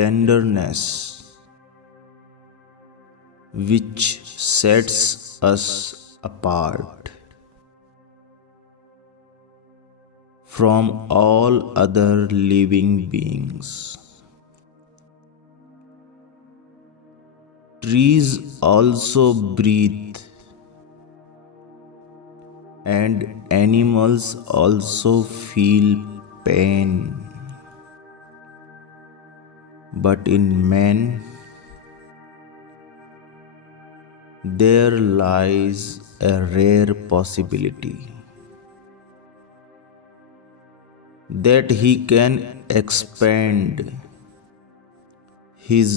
tenderness which sets us apart from all other living beings. Trees also breathe, and animals also feel pain. But in man, there lies a rare possibility that he can expand his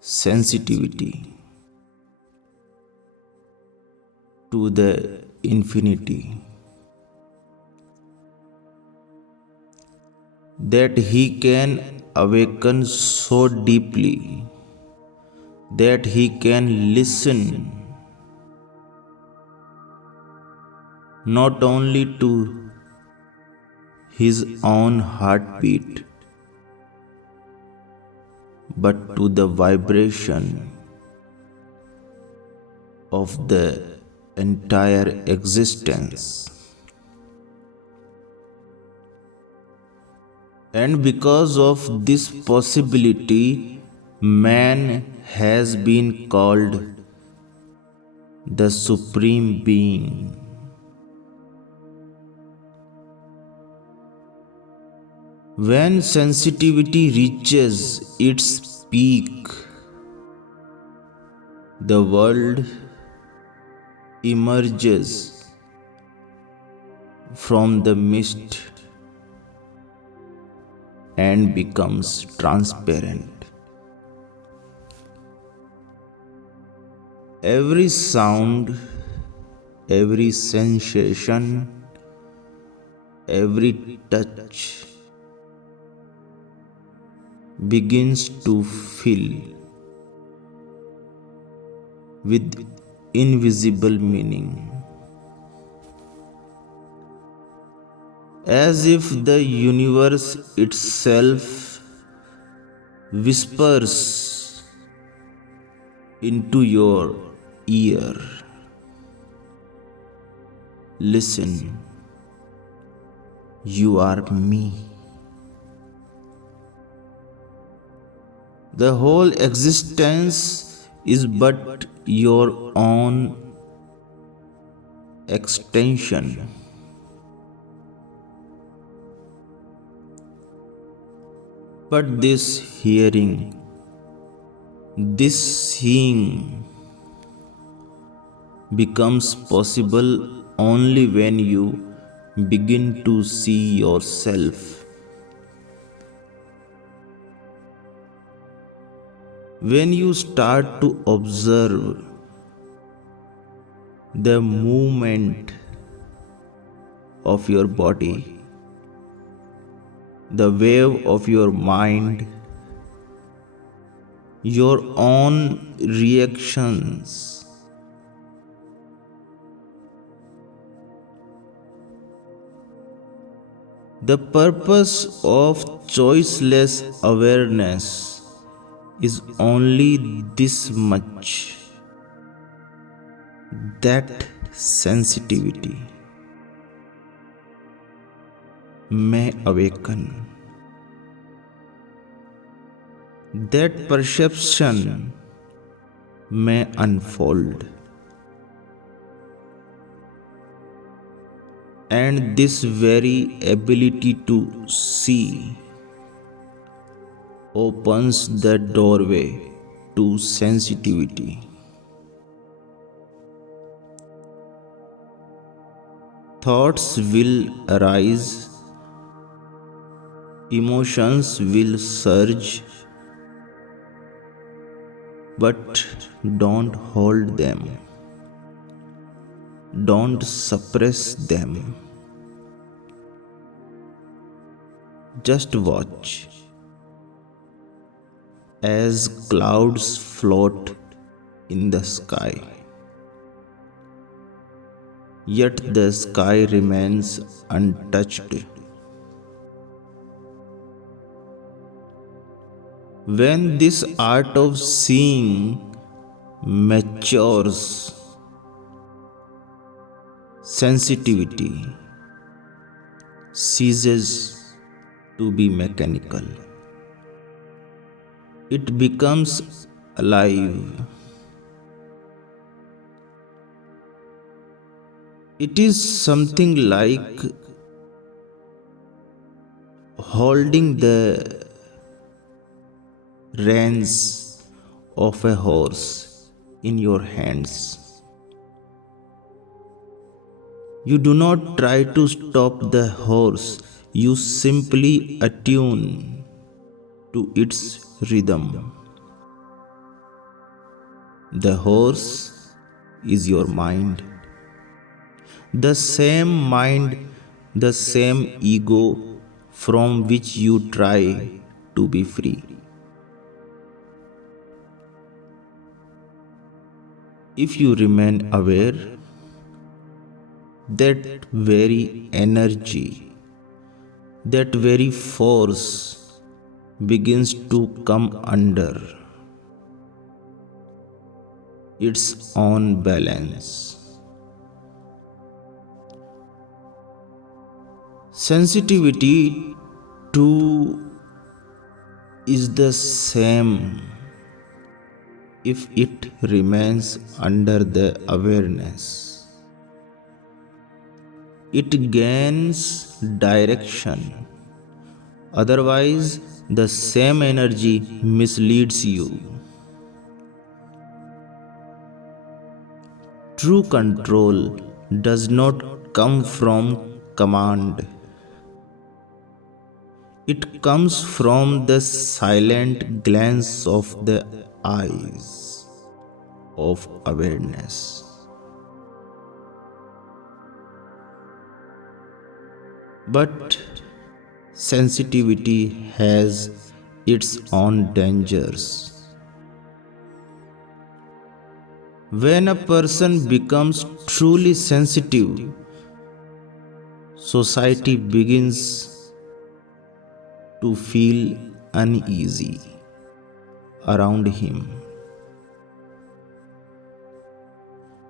sensitivity to the infinity, that he can awaken so deeply that he can listen not only to his own heartbeat but to the vibration of the entire existence. And because of this possibility, man has been called the Supreme Being. When sensitivity reaches its peak, the world emerges from the mist and becomes transparent. Every sound, every sensation, every touch begins to fill with invisible meaning, as if the universe itself whispers into your ear. Listen, you are me. The whole existence is but your own extension. But this hearing, this seeing becomes possible only when you begin to see yourself. When you start to observe the movement of your body, the wave of your mind, your own reactions, the purpose of choiceless awareness is only this much, that sensitivity may awaken, that perception may unfold, and this very ability to see opens the doorway to sensitivity. Thoughts will arise, emotions will surge, but don't hold them, don't suppress them. Just watch as clouds float in the sky, yet the sky remains untouched. When this art of seeing matures, sensitivity ceases to be mechanical. It becomes alive. It is something like holding the reins of a horse in your hands. You do not try to stop the horse, you simply attune to its rhythm. The horse is your mind. The same mind, the same ego from which you try to be free. If you remain aware, that very energy, that very force begins to come under its own balance. Sensitivity too is the same if it remains under the awareness. It gains direction. Otherwise, the same energy misleads you. True control does not come from command. It comes from the silent glance of the eyes of awareness. But sensitivity has its own dangers. When a person becomes truly sensitive, society begins to feel uneasy around him.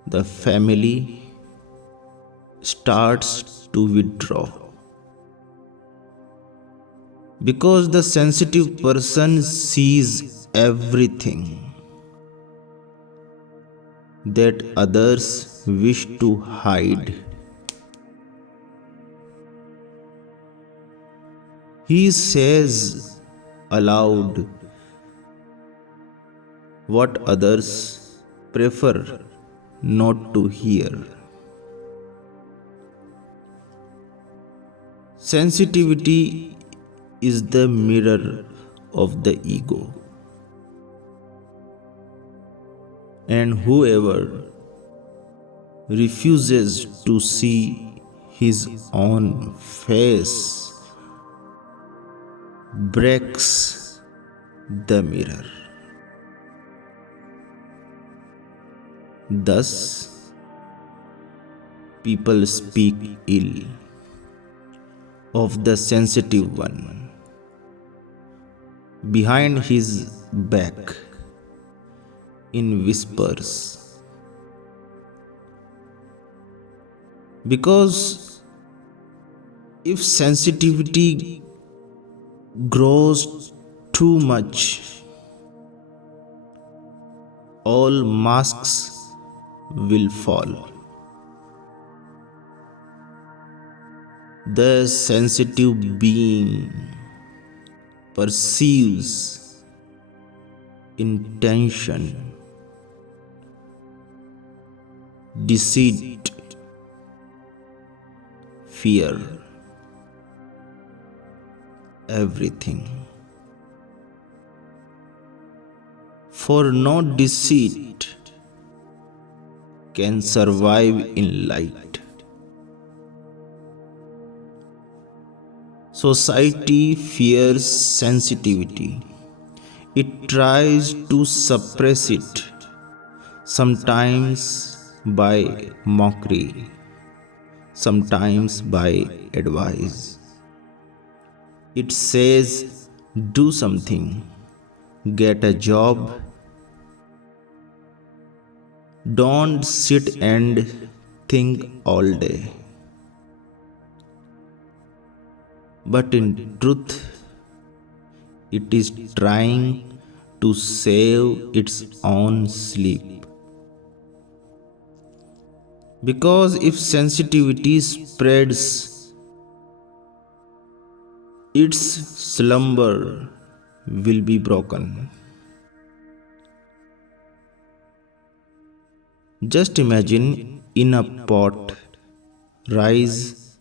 The family starts to withdraw because the sensitive person sees everything that others wish to hide. He says aloud what others prefer not to hear. Sensitivity is the mirror of the ego, and whoever refuses to see his own face breaks the mirror. Thus, people speak ill of the sensitive one behind his back in whispers, because if sensitivity grows too much, all masks will fall. The sensitive being perceives intention, deceit, fear, everything. For no deceit can survive in light. Society fears sensitivity. It tries to suppress it, sometimes by mockery, sometimes by advice. It says, do something, get a job. Don't sit and think all day. But in truth, it is trying to save its own sleep. Because if sensitivity spreads, its slumber will be broken. Just imagine in a pot, rice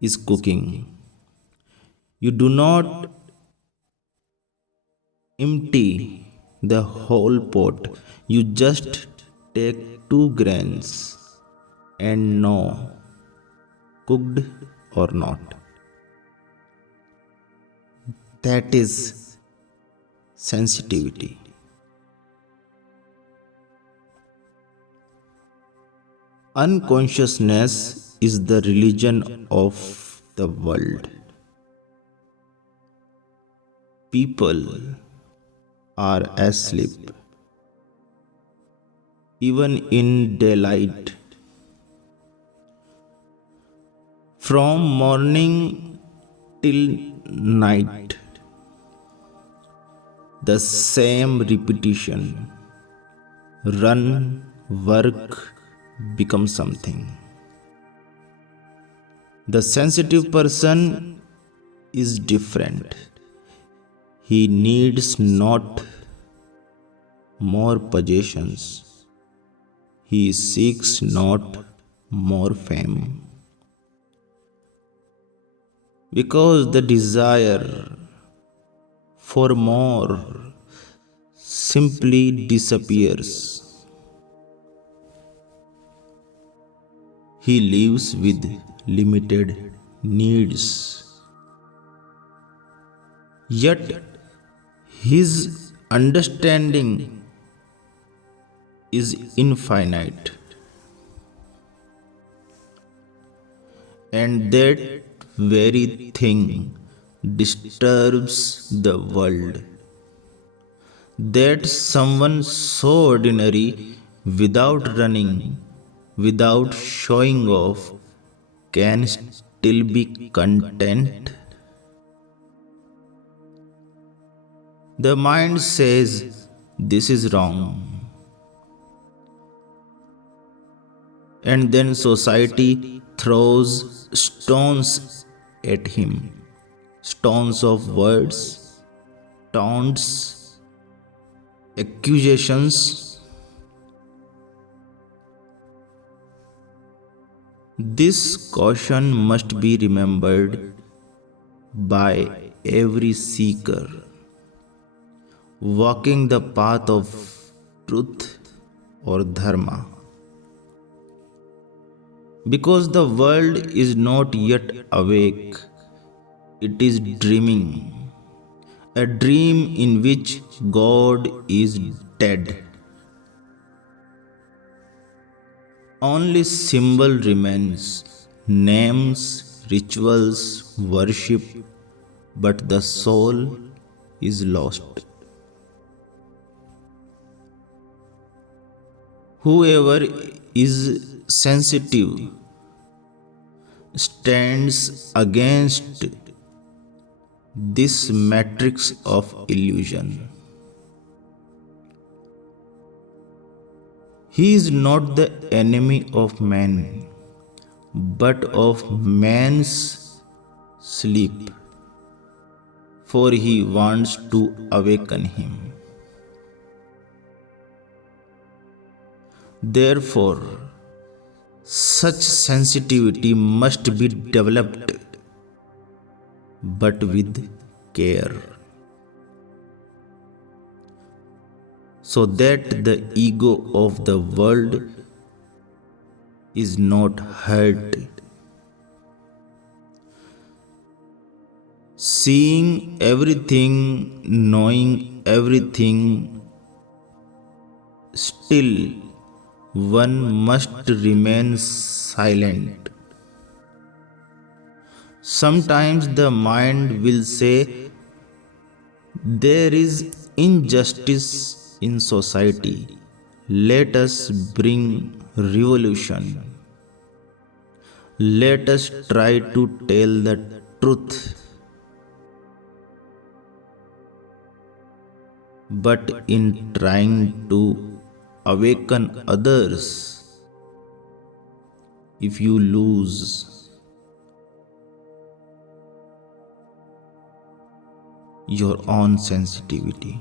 is cooking. You do not empty the whole pot, you just take two grains and know cooked or not. That is sensitivity. Unconsciousness is the religion of the world. People are asleep, even in daylight. From morning till night, the same repetition. Run, work, become something. The sensitive person is different. He needs not more possessions. He seeks not more fame. Because the desire for more simply disappears. He lives with limited needs. Yet his understanding is infinite. And that very thing disturbs the world. That someone so ordinary, without running, without showing off, can still be content. The mind says this is wrong, and then society throws stones at him, stones of words, taunts, accusations. This caution must be remembered by every seeker walking the path of truth or dharma. Because the world is not yet awake, it is dreaming, a dream in which God is dead. Only symbol remains, names, rituals, worship, but the soul is lost. Whoever is sensitive stands against this matrix of illusion. He is not the enemy of man, but of man's sleep, for he wants to awaken him. Therefore, such sensitivity must be developed, but with care, so that the ego of the world is not hurt. Seeing everything, knowing everything, still one must remain silent. Sometimes the mind will say, There is injustice in society. Let us bring revolution. Let us try to tell the truth, but in trying to awaken others, if you lose your own sensitivity,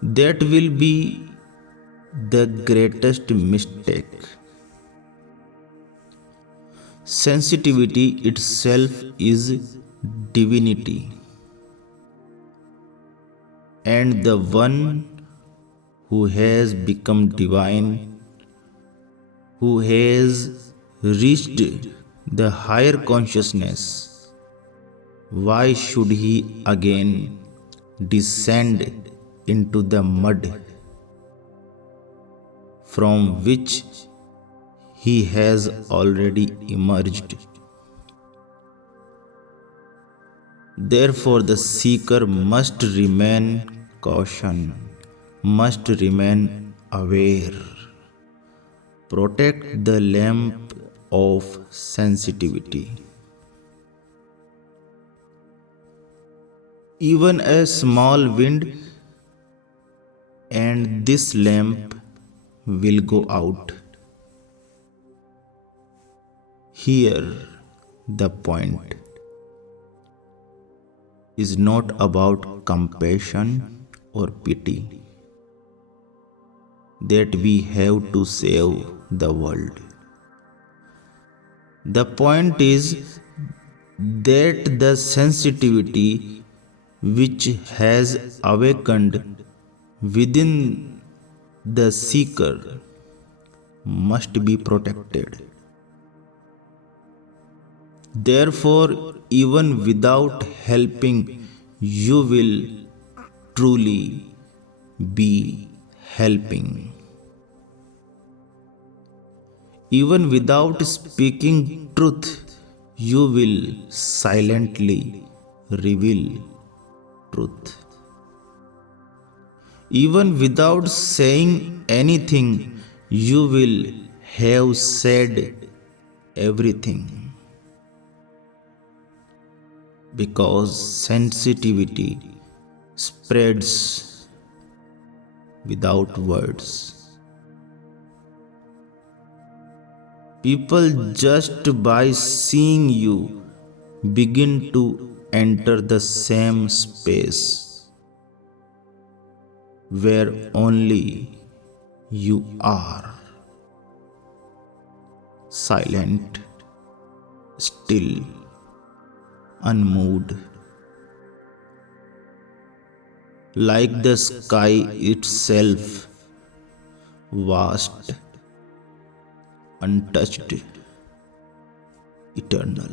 that will be the greatest mistake. Sensitivity itself is divinity, and the one who has become divine, who has reached the higher consciousness, why should he again descend into the mud from which he has already emerged? Therefore, the seeker must remain caution, must remain aware. Protect the lamp of sensitivity. Even a small wind and this lamp will go out. Here, the point is not about compassion or pity, that we have to save the world. The point is that the sensitivity which has awakened within the seeker must be protected. Therefore, even without helping, you will truly be helping. Even without speaking truth, you will silently reveal truth. Even without saying anything, you will have said everything. Because sensitivity spreads without words. People just by seeing you begin to enter the same space where only you are, silent, still, unmoved, like the sky itself, vast, untouched, eternal.